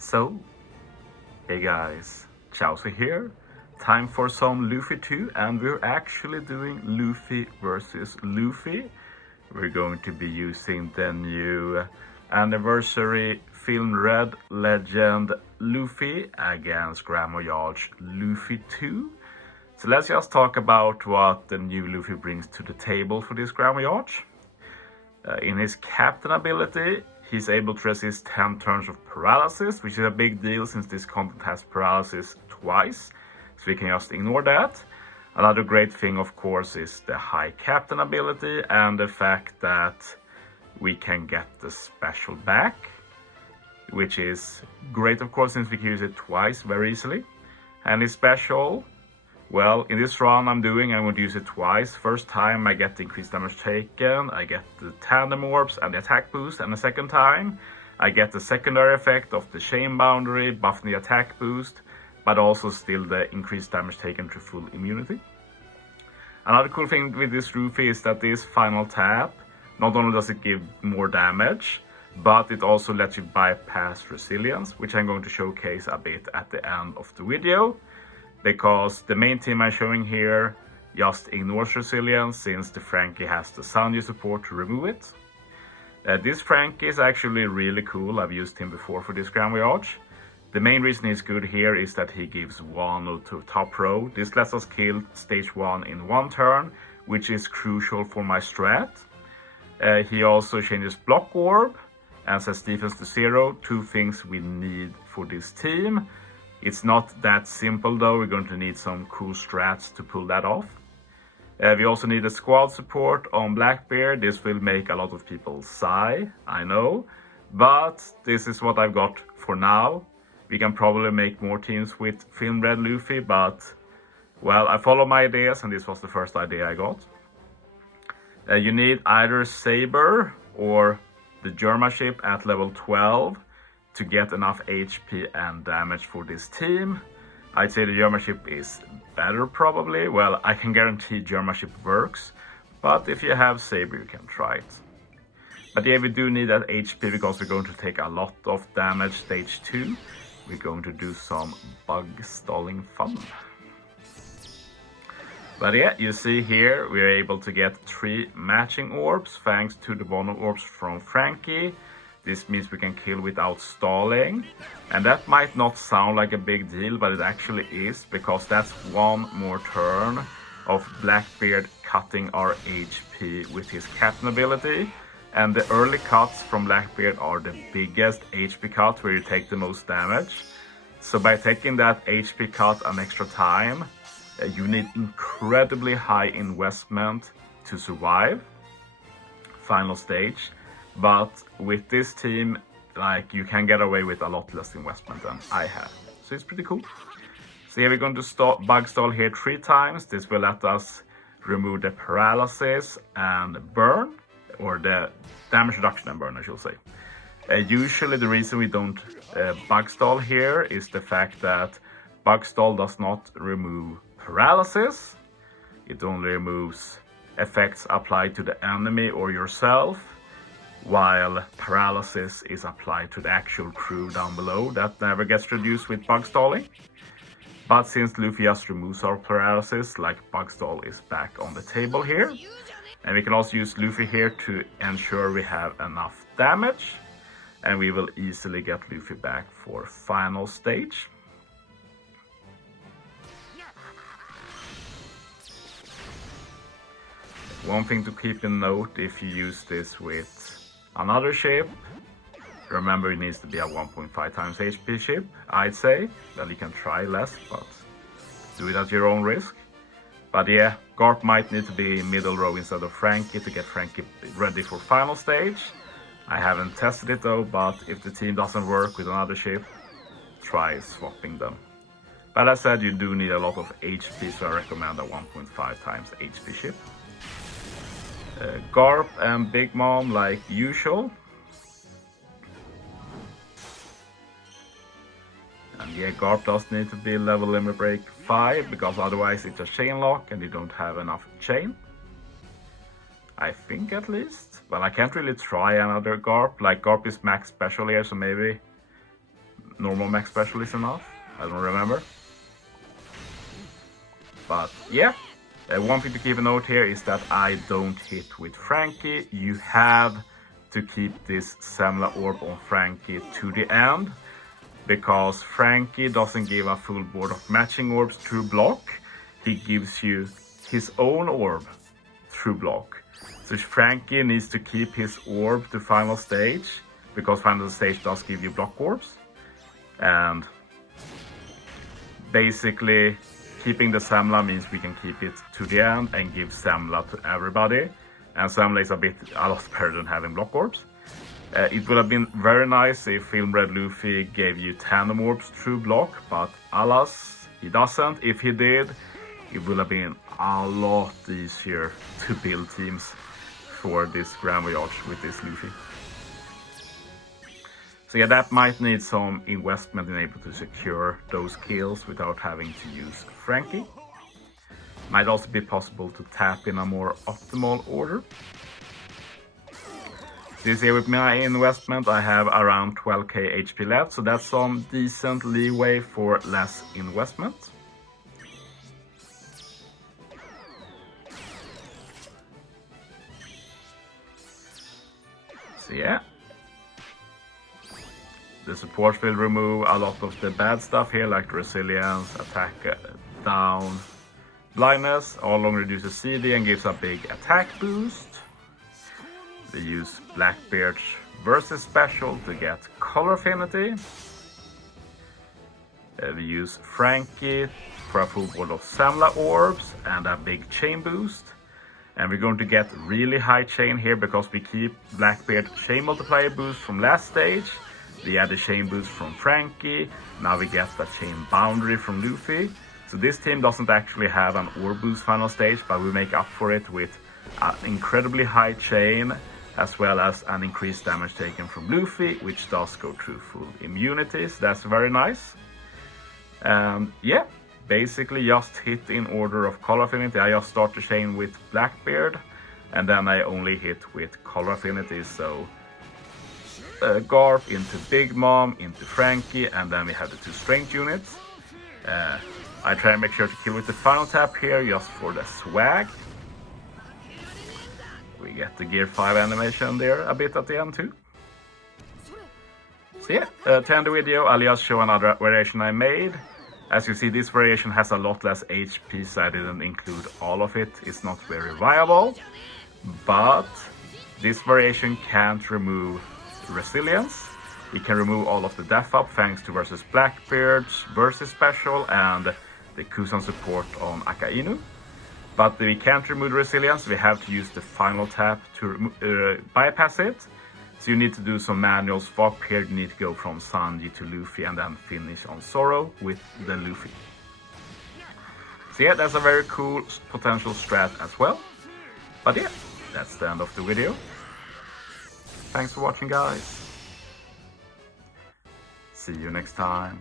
So, hey guys, Chauzu here. Time for some Luffy 2, and we're actually doing Luffy versus Luffy. We're going to be using the new anniversary film Red Legend Luffy against Grand Voyage Luffy 2. So let's just talk about what the new Luffy brings to the table for this Grand Voyage. In his captain ability, he's able to resist 10 turns of paralysis, which is a big deal since this content has paralysis twice, so we can just ignore that. Another great thing, of course, is the high captain ability and the fact that we can get the special back, which is great, of course, since we can use it twice very easily. And his special, well, in this run I'm going to use it twice. First time I get the increased damage taken, I get the tandem orbs and the attack boost, and the second time I get the secondary effect of the chain boundary, buffing the attack boost, but also still the increased damage taken to full immunity. Another cool thing with this Luffy is that this final tap, not only does it give more damage, but it also lets you bypass resilience, which I'm going to showcase a bit at the end of the video. Because the main team I'm showing here just ignores resilience since the Frankie has the Sanji support to remove it. This Frankie is actually really cool. I've used him before for this Grand Voyage. The main reason he's good here is that he gives 1 to top row. This lets us kill stage 1 in 1 turn, which is crucial for my strat. He also changes block orb and sets defense to 0, 2 things we need for this team. It's not that simple though, we're going to need some cool strats to pull that off. We also need a squad support on Blackbeard. This will make a lot of people sigh, I know. But this is what I've got for now. We can probably make more teams with Film Red Luffy, but well, I follow my ideas and this was the first idea I got. You need either Saber or the Germa ship at level 12. To get enough HP and damage for this team. I'd say the Germa ship is better probably. Well, I can guarantee Germa ship works, but if you have Saber you can try it. But yeah, we do need that HP because we're going to take a lot of damage stage 2. We're going to do some bug stalling fun. But yeah, you see here we're able to get 3 matching orbs thanks to the bonus orbs from Frankie. This means we can kill without stalling, and that might not sound like a big deal, but it actually is, because that's 1 more turn of Blackbeard cutting our HP with his captain ability. And the early cuts from Blackbeard are the biggest HP cut where you take the most damage. So by taking that HP cut an extra time, you need incredibly high investment to survive final stage. But with this team, like, you can get away with a lot less investment than I have. So it's pretty cool. So here we're going to bug stall here 3 times. This will let us remove the paralysis and burn, or the damage reduction and burn, I should say. Usually the reason we don't bug stall here is the fact that bug stall does not remove paralysis. It only removes effects applied to the enemy or yourself, while paralysis is applied to the actual crew down below. That never gets reduced with bug stalling. But since Luffy just removes our paralysis, like, bug stall is back on the table here. And we can also use Luffy here to ensure we have enough damage. And we will easily get Luffy back for final stage. One thing to keep in note if you use this with another ship, remember it needs to be a 1.5 times HP ship, I'd say. Well, you can try less, but do it at your own risk. But yeah, Garp might need to be middle row instead of Frankie to get Frankie ready for final stage. I haven't tested it though, but if the team doesn't work with another ship, try swapping them. But as I said, you do need a lot of HP, so I recommend a 1.5 times HP ship. Garp and Big Mom like usual. And yeah, Garp does need to be level limit break 5, because otherwise it's a chain lock and you don't have enough chain. I think, at least. Well, I can't really try another Garp. Like, Garp is max special here, so maybe normal max special is enough. I don't remember. But yeah, one thing to keep a note here is that I don't hit with Frankie. You have to keep this Semla orb on Frankie to the end, because Frankie doesn't give a full board of matching orbs through block. He gives you his own orb through block. So Frankie needs to keep his orb to final stage, because final stage does give you block orbs. And basically keeping the Semla means we can keep it to the end and give Semla to everybody. And Semla is a lot better than having block orbs. It would have been very nice if Film Red Luffy gave you tandem orbs through block, but alas, he doesn't. If he did, it would have been a lot easier to build teams for this Grand Voyage with this Luffy. So yeah, that might need some investment in able to secure those kills without having to use Frankie. Might also be possible to tap in a more optimal order. This here with my investment, I have around 12k HP left, so that's some decent leeway for less investment. So yeah, the support will remove a lot of the bad stuff here, like resilience, attack down, blindness. All along reduces CD and gives a big attack boost. They use Blackbeard's versus special to get color affinity. We use Frankie for a full board of Semla orbs and a big chain boost. And we're going to get really high chain here because we keep Blackbeard chain multiplier boost from last stage. We add the chain boost from Frankie. Now we get the chain boundary from Luffy. So this team doesn't actually have an orb boost final stage, but we make up for it with an incredibly high chain, as well as an increased damage taken from Luffy, which does go through full immunities. That's very nice. And yeah, basically just hit in order of color affinity. I just start the chain with Blackbeard, and then I only hit with color affinity. So Garp into Big Mom, into Frankie, and then we have the 2 strength units. I try and make sure to kill with the final tap here, just for the swag. We get the Gear 5 animation there a bit at the end too. So yeah, to end the video, I'll just show another variation I made. As you see, this variation has a lot less HP, so I didn't include all of it. It's not very viable, but this variation can't remove resilience. It can remove all of the death up thanks to versus Blackbeard's versus special and the Kusan support on Akainu. But we can't remove the resilience, we have to use the final tap to bypass it. So you need to do some manual swap here. You need to go from Sanji to Luffy and then finish on Zoro with the Luffy. So yeah, that's a very cool potential strat as well. But yeah, that's the end of the video. Thanks for watching, guys. See you next time.